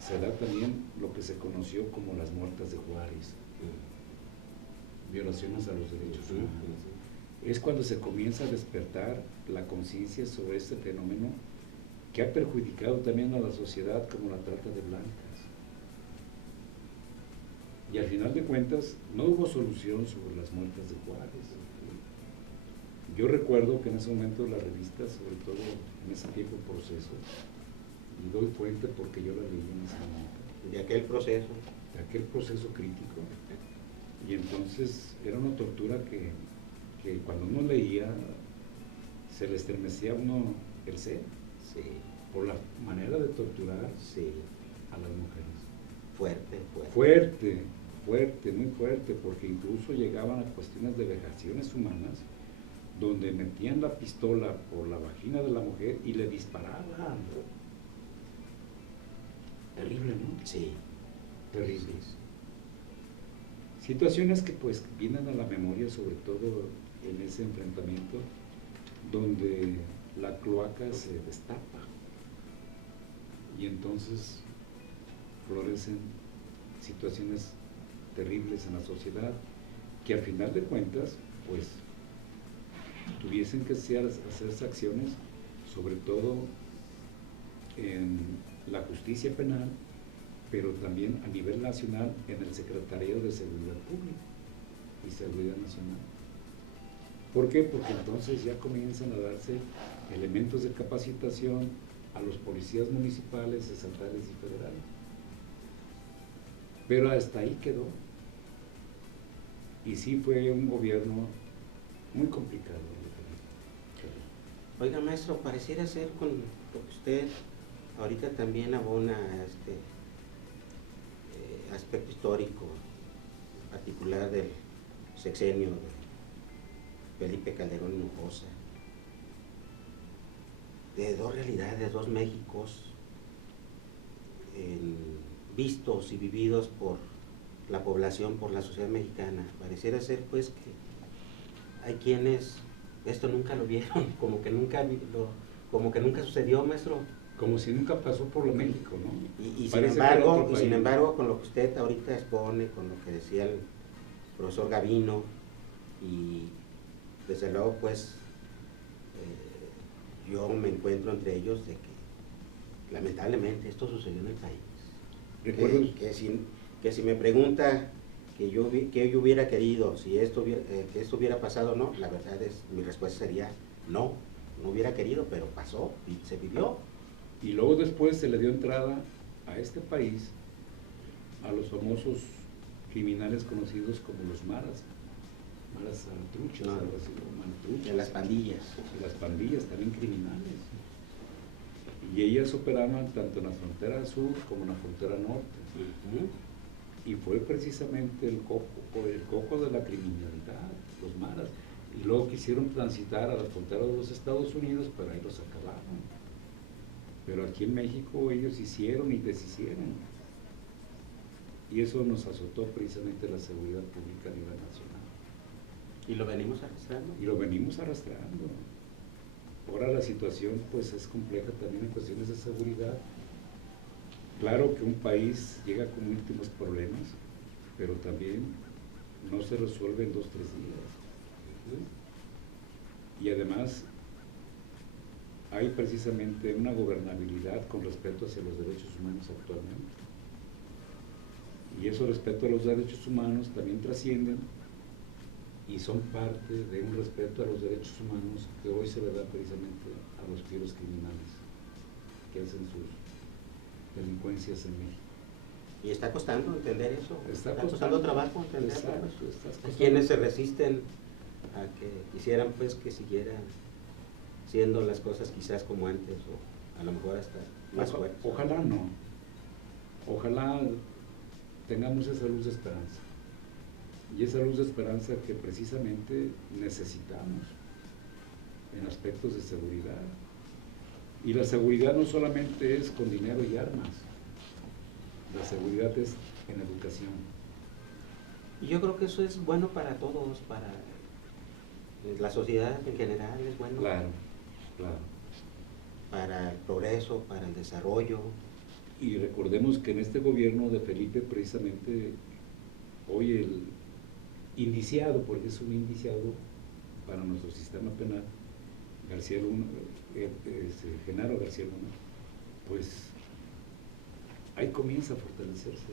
se da también lo que se conoció como las muertas de Juárez, violaciones a los derechos humanos. Es cuando se comienza a despertar la conciencia sobre este fenómeno que ha perjudicado también a la sociedad, como la trata de blancas. Y al final de cuentas no hubo solución sobre las muertas de Juárez. Yo recuerdo que en ese momento la revista, sobre todo en ese tiempo proceso, y doy fuente porque yo la leí en ese momento. De aquel proceso. De aquel proceso crítico. Y entonces era una tortura que cuando uno leía se le estremecía a uno el ser. Sí. Por la manera de torturar Sí. a las mujeres. Fuerte. Fuerte, muy fuerte, porque incluso llegaban a cuestiones de vejaciones humanas, donde metían la pistola por la vagina de la mujer y le disparaban. Terrible, ¿no? Sí. Terrible. Sí. Situaciones que pues vienen a la memoria, sobre todo en ese enfrentamiento, donde la cloaca se destapa y entonces florecen situaciones terribles en la sociedad que al final de cuentas pues tuviesen que hacerse acciones, sobre todo en la justicia penal, pero también a nivel nacional en el Secretariado de Seguridad Pública y Seguridad Nacional. ¿Por qué? Porque entonces ya comienzan a darse elementos de capacitación a los policías municipales, estatales y federales. Pero hasta ahí quedó. Y sí fue un gobierno muy complicado. Oiga, maestro, pareciera ser con lo que usted ahorita también abona este aspecto histórico particular del sexenio de Felipe Calderón Hinojosa, de dos realidades, dos Méxicos vistos y vividos por la población, por la sociedad mexicana. Pareciera ser pues que hay quienes esto nunca lo vieron, como que nunca sucedió, maestro. Como si nunca pasó por lo México, ¿no? Y sin embargo, con lo que usted ahorita expone, con lo que decía el profesor Gavino, y desde luego pues yo me encuentro entre ellos de que lamentablemente esto sucedió en el país. Recuerdo Que si me pregunta que yo hubiera querido, si esto hubiera pasado, no, la verdad es, mi respuesta sería no hubiera querido, pero pasó y se vivió. Y luego después se le dio entrada a este país a los famosos criminales conocidos como los maras saltruchas, algo así, De las pandillas. De las pandillas también criminales. Y ellas operaban tanto en la frontera sur como en la frontera norte. Y fue precisamente el coco de la criminalidad, los maras. Y luego quisieron transitar a la frontera de los Estados Unidos, pero ahí los acabaron. Pero aquí en México ellos hicieron y deshicieron. Y eso nos azotó precisamente la seguridad pública a nivel nacional. Y lo venimos arrastrando. Y lo venimos arrastrando. Ahora la situación pues es compleja también en cuestiones de seguridad. Claro que un país llega con múltiples problemas, pero también no se resuelve en 2 o 3 días. Y además hay precisamente una gobernabilidad con respecto hacia los derechos humanos actualmente. Y eso respecto a los derechos humanos también trascienden y son parte de un respeto a los derechos humanos que hoy se le da precisamente a los fieros criminales que hacen sus delincuencias en México. Y está costando entender eso. Está costando trabajo entenderlo. Exacto, Pues. está Hay costando. quienes se resisten a que quisieran pues que siguieran siendo las cosas quizás como antes o a lo mejor hasta más fuertes. Ojalá no. Ojalá tengamos esa luz de esperanza. Y esa luz de esperanza que precisamente necesitamos en aspectos de seguridad. Y la seguridad no solamente es con dinero y armas. La seguridad es en educación. Y yo creo que eso es bueno para todos, para la sociedad en general, es bueno. Claro, claro. Para el progreso, para el desarrollo. Y recordemos que en este gobierno de Felipe, precisamente, hoy el indiciado, porque es un indiciado para nuestro sistema penal, Genaro García Luna, pues ahí comienza a fortalecerse.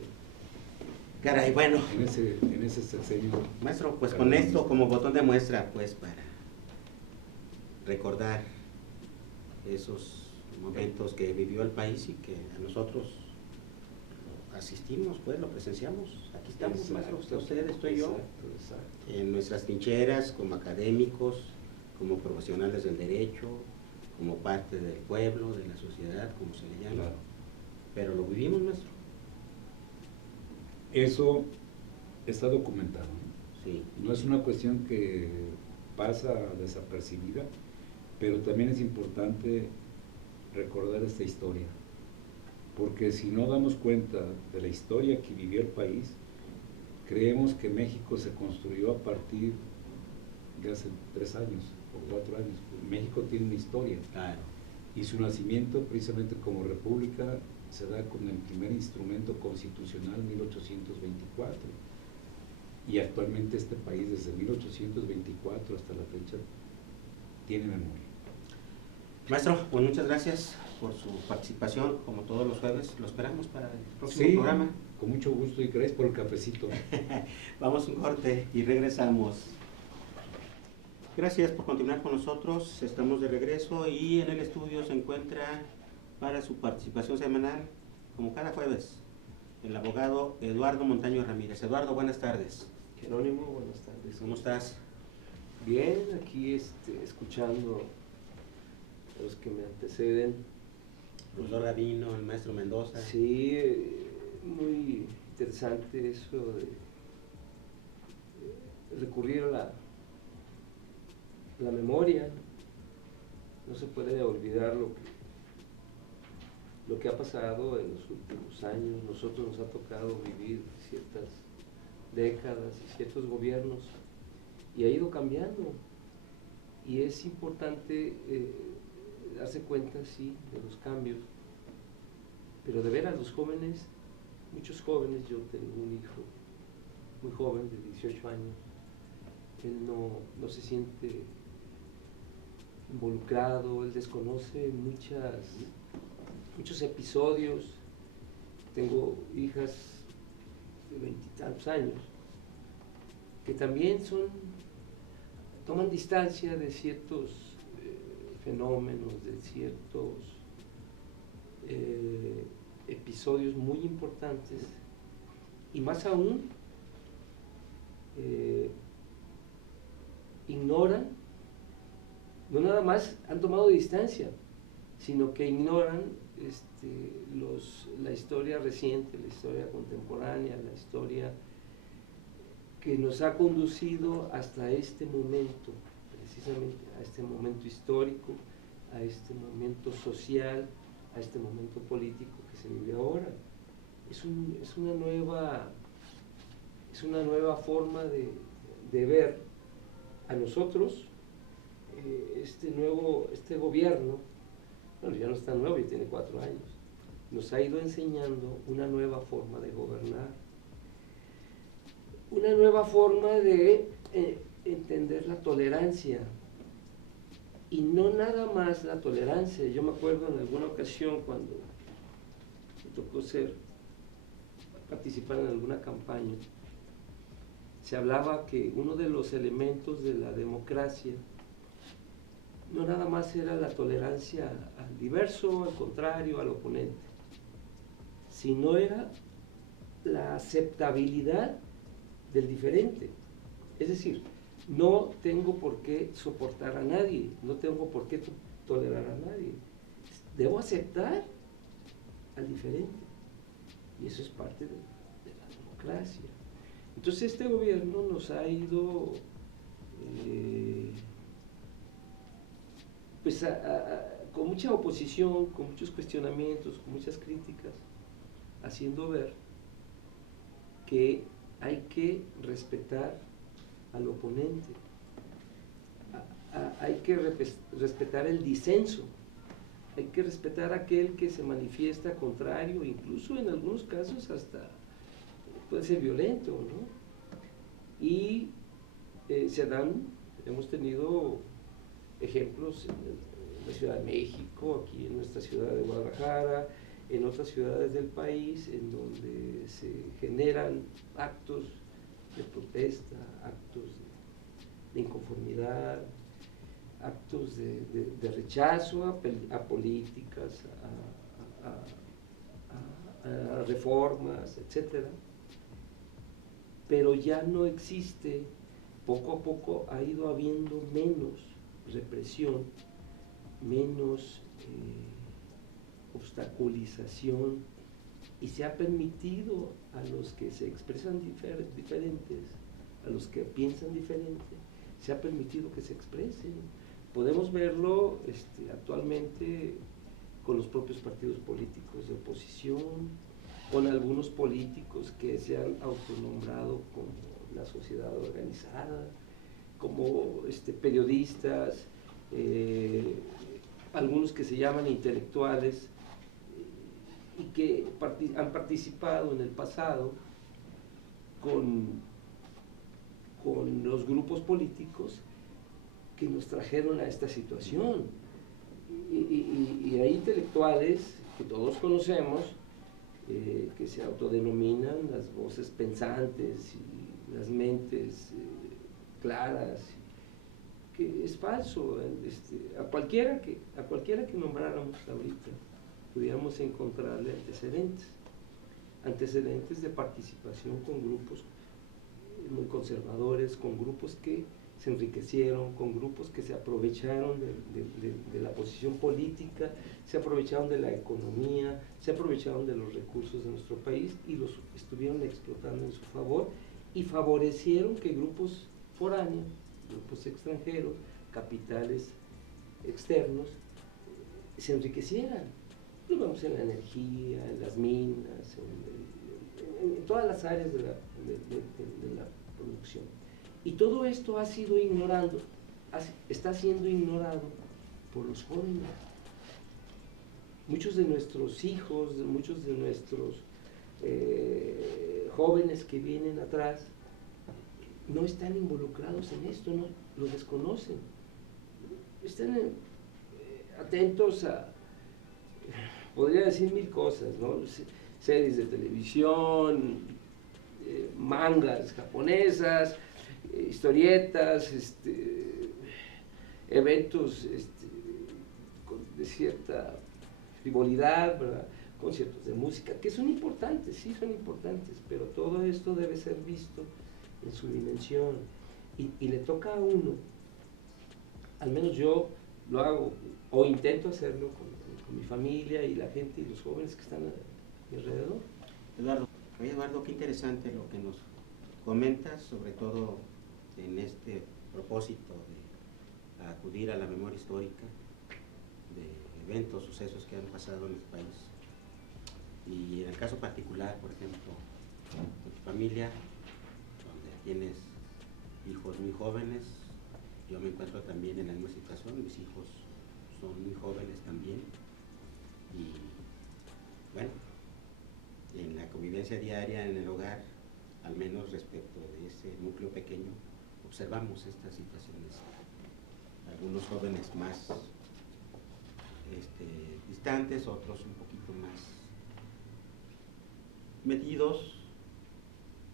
Caray, bueno. En ese sexenio. Maestro, pues con esto como botón de muestra, pues para recordar esos momentos que vivió el país y que a nosotros asistimos, pues lo presenciamos. Aquí estamos, Exacto, maestro, usted, estoy yo, exacto. en nuestras trincheras como académicos, como profesionales del derecho, como parte del pueblo, de la sociedad, como se le llama. Claro. Pero lo vivimos, maestro. Eso está documentado, ¿no? Sí. No es una cuestión que pasa desapercibida, pero también es importante recordar esta historia, porque si no damos cuenta de la historia que vivió el país, creemos que México se construyó a partir de hace 3 años o 4 años. México tiene una historia, Claro. y su nacimiento precisamente como república se da con el primer instrumento constitucional 1824, y actualmente este país desde 1824 hasta la fecha tiene memoria. Maestro, pues muchas gracias por su participación, como todos los jueves. Lo esperamos para el próximo Sí, programa. con mucho gusto, y gracias por el cafecito. Vamos a un corte y regresamos. Gracias por continuar con nosotros. Estamos de regreso y en el estudio se encuentra para su participación semanal, como cada jueves, el abogado Eduardo Montaño Ramírez. Eduardo, buenas tardes. Jerónimo, buenas tardes. ¿Cómo estás? Bien, aquí escuchando a los que me anteceden. Profesor Gavino, el maestro Mendoza. Sí, muy interesante eso de recurrir a la memoria. No se puede olvidar lo que ha pasado en los últimos años. Nosotros nos ha tocado vivir ciertas décadas y ciertos gobiernos, y ha ido cambiando, y es importante darse cuenta, sí, de los cambios, pero de ver a los jóvenes, muchos jóvenes. Yo tengo un hijo muy joven de 18 años, él no se siente involucrado, él desconoce muchos episodios. Tengo hijas de 20 y tantos años que también toman distancia de ciertos fenómenos, de ciertos episodios muy importantes, y más aún ignoran, no nada más han tomado distancia, sino que ignoran la historia reciente, la historia contemporánea, la historia que nos ha conducido hasta este momento, precisamente a este momento histórico, a este momento social, a este momento político que se vive ahora. Es una nueva forma de ver a nosotros. Este gobierno, bueno, ya no está nuevo, ya tiene 4 años, nos ha ido enseñando una nueva forma de gobernar, una nueva forma de entender la tolerancia. Y no nada más la tolerancia. Yo me acuerdo en alguna ocasión cuando me tocó participar en alguna campaña, se hablaba que uno de los elementos de la democracia no nada más era la tolerancia al diverso, al contrario, al oponente, sino era la aceptabilidad del diferente. Es decir, no tengo por qué soportar a nadie, no tengo por qué tolerar a nadie. Debo aceptar al diferente. Y eso es parte de la democracia. Entonces este gobierno nos ha ido pues con mucha oposición, con muchos cuestionamientos, con muchas críticas, haciendo ver que hay que respetar al oponente, hay que respetar el disenso, hay que respetar a aquel que se manifiesta contrario, incluso en algunos casos hasta puede ser violento, ¿no? Y hemos tenido ejemplos en la Ciudad de México, aquí en nuestra ciudad de Guadalajara, en otras ciudades del país, en donde se generan actos de protesta, actos de inconformidad, actos de rechazo a políticas, a reformas, etc. Pero ya no existe, poco a poco ha ido habiendo menos represión, menos obstaculización, y se ha permitido a los que se expresan diferentes, a los que piensan diferente, se ha permitido que se expresen. Podemos verlo actualmente con los propios partidos políticos de oposición, con algunos políticos que se han autonombrado como la sociedad organizada, como periodistas, algunos que se llaman intelectuales, y que han participado en el pasado con los grupos políticos que nos trajeron a esta situación. Y hay intelectuales que todos conocemos, que se autodenominan las voces pensantes y las mentes claras, que es falso. A cualquiera que nombráramos ahorita pudiéramos encontrarle antecedentes de participación con grupos muy conservadores, con grupos que se enriquecieron, con grupos que se aprovecharon de la posición política, se aprovecharon de la economía, se aprovecharon de los recursos de nuestro país y los estuvieron explotando en su favor, y favorecieron que grupos foráneos, grupos extranjeros, capitales externos, se enriquecieran. Lo vemos en la energía, en las minas, en todas las áreas de la producción. Y todo esto está siendo ignorado por los jóvenes. Muchos de nuestros hijos, muchos de nuestros jóvenes que vienen atrás, no están involucrados en esto, no lo desconocen. Están atentos podría decir mil cosas, ¿no? Series de televisión, mangas japonesas, historietas, eventos de cierta frivolidad, ¿verdad? Conciertos de música, que son importantes, sí son importantes, pero todo esto debe ser visto en su dimensión, y le toca a uno, al menos yo lo hago, o intento hacerlo con mi familia y la gente y los jóvenes que están a mi alrededor. Eduardo, qué interesante lo que nos comentas, sobre todo en este propósito de acudir a la memoria histórica de eventos, sucesos que han pasado en el país. Y en el caso particular, por ejemplo, de tu familia, donde tienes hijos muy jóvenes, yo me encuentro también en la misma situación, mis hijos son muy jóvenes también, y bueno, en la convivencia diaria en el hogar al menos respecto de ese núcleo pequeño, observamos estas situaciones. Algunos jóvenes más distantes, otros un poquito más metidos.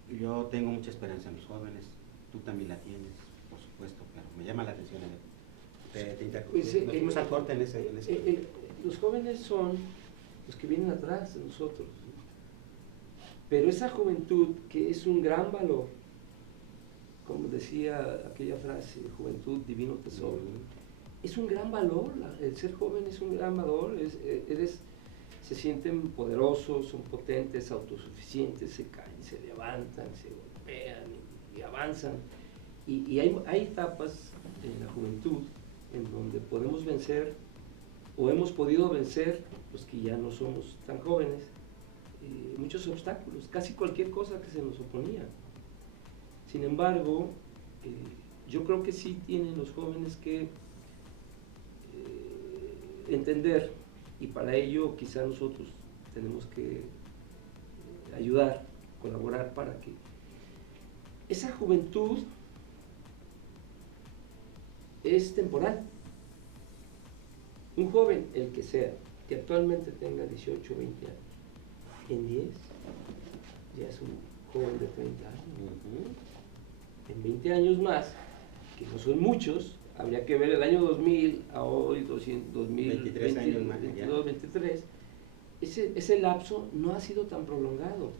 Yo tengo mucha esperanza en los jóvenes, tú también la tienes, por supuesto, pero me llama la atención. Nos fuimos al corte en ese. Los jóvenes son los que vienen atrás de nosotros, pero esa juventud que es un gran valor, como decía aquella frase, juventud, divino tesoro, es un gran valor. El ser joven es un gran valor. Se sienten poderosos, son potentes, autosuficientes, se caen, se levantan, se golpean y avanzan. Y hay etapas en la juventud en donde podemos vencer, o hemos podido vencer, los que ya no somos tan jóvenes, muchos obstáculos, casi cualquier cosa que se nos oponía. Sin embargo, yo creo que sí tienen los jóvenes que entender, y para ello quizá nosotros tenemos que ayudar, colaborar para que esa juventud es temporal. Un joven, el que sea, que actualmente tenga 18 o 20 años, en 10 ya es un joven de 30 años. En 20 años más, que no son muchos, habría que ver el año 2000 a hoy, 23 años más, 22, 23, ese lapso no ha sido tan prolongado.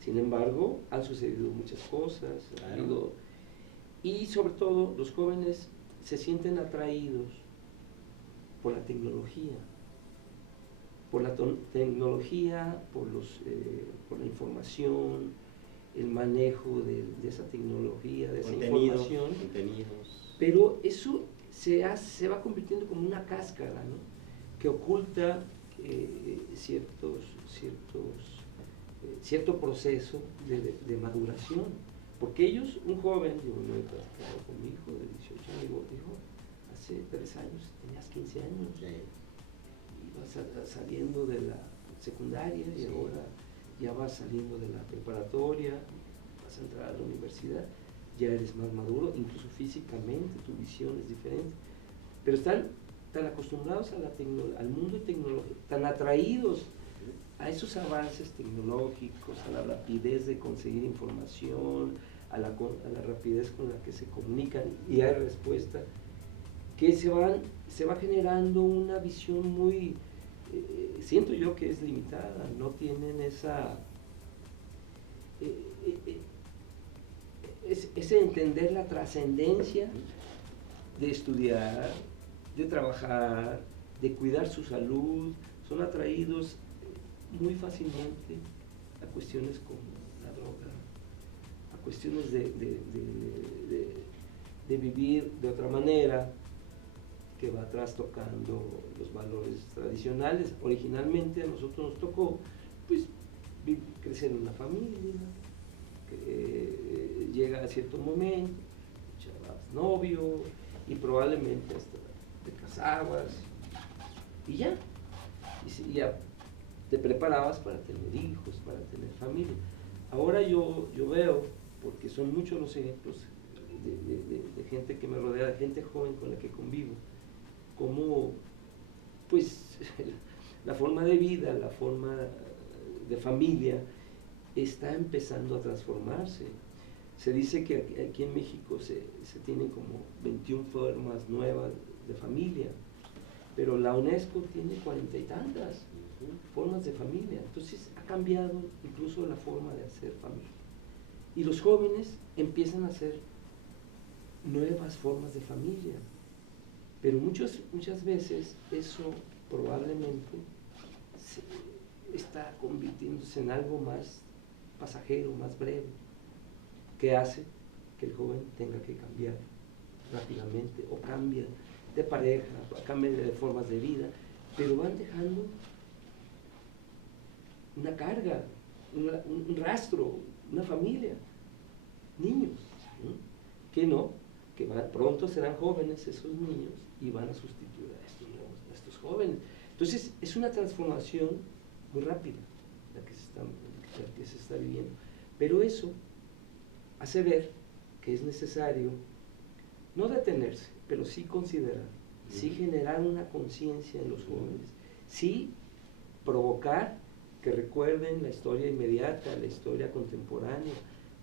Sin embargo, han sucedido muchas cosas, claro. Y sobre todo los jóvenes se sienten atraídos por la tecnología, por la información, el manejo de esa tecnología, de esa información. Contenidos. Pero eso se va convirtiendo como una cáscara, ¿no?, que oculta cierto proceso de maduración. Porque ellos, un joven, yo me he platicado con mi hijo de 18 años, dijo, hace 3 años tenías 15 años, ibas saliendo de la secundaria y ahora ya vas saliendo de la preparatoria, vas a entrar a la universidad, ya eres más maduro, incluso físicamente, tu visión es diferente. Pero están tan acostumbrados al mundo tecnológico, tan atraídos a esos avances tecnológicos, a la rapidez de conseguir información, a la rapidez con la que se comunican y hay respuesta, que se va generando una visión muy, siento yo que es limitada, no tienen ese entender la trascendencia de estudiar, de trabajar, de cuidar su salud. Son atraídos muy fácilmente a cuestiones como la droga, a cuestiones de vivir de otra manera, que va trastocando los valores tradicionales. Originalmente a nosotros nos tocó pues crecer en una familia, que llega a cierto momento, echabas novio y probablemente hasta te casabas y ya te preparabas para tener hijos, para tener familia. Ahora yo veo, porque son muchos los ejemplos de gente que me rodea, de gente joven con la que convivo, como pues la forma de vida, la forma de familia está empezando a transformarse. Se dice que aquí en México se tienen como 21 formas nuevas de familia, pero la UNESCO tiene 40 y tantas formas de familia. Entonces ha cambiado incluso la forma de hacer familia. Y los jóvenes empiezan a hacer nuevas formas de familia. Pero muchas veces eso probablemente está convirtiéndose en algo más pasajero, más breve, que hace que el joven tenga que cambiar rápidamente, o cambia de pareja, o cambia de formas de vida, pero van dejando una carga, un rastro, una familia, niños, ¿no? Que pronto serán jóvenes esos niños y van a sustituir a estos jóvenes. Entonces es una transformación muy rápida la que se está viviendo, pero eso hace ver que es necesario no detenerse, pero sí considerar, sí generar una conciencia en los jóvenes, sí provocar que recuerden la historia inmediata, la historia contemporánea,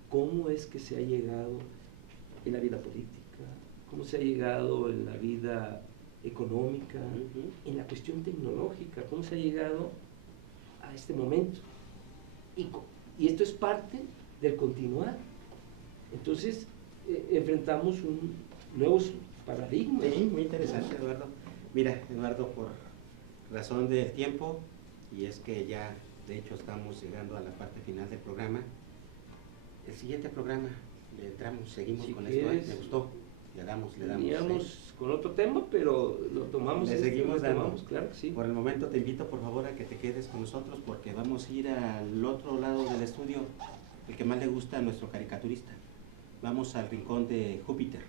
cómo es que se ha llegado en la vida política, cómo se ha llegado en la vida económica, en la cuestión tecnológica, cómo se ha llegado a este momento. Y esto es parte del continuar. Entonces, enfrentamos nuevos paradigmas. Sí, muy interesante, Eduardo. Mira, Eduardo, por razón del tiempo, y es que ya, de hecho, estamos llegando a la parte final del programa. El siguiente programa, le entramos, seguimos Si con quieres, esto, ¿me gustó? Le damos. Veníamos con otro tema, pero lo tomamos. Le seguimos dando. Tomamos, claro que sí. Por el momento te invito, por favor, a que te quedes con nosotros, porque vamos a ir al otro lado del estudio, el que más le gusta a nuestro caricaturista. Vamos al rincón de Júpiter.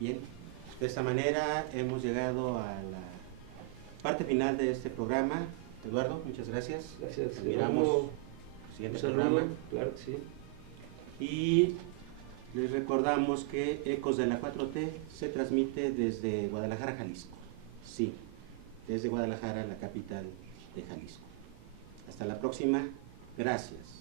Bien, de esta manera hemos llegado a la parte final de este programa. Eduardo, muchas gracias. Gracias. Miramos el siguiente programa. Claro que sí. Y les recordamos que Ecos de la 4T se transmite desde Guadalajara, Jalisco. Sí, desde Guadalajara, la capital de Jalisco. Hasta la próxima. Gracias.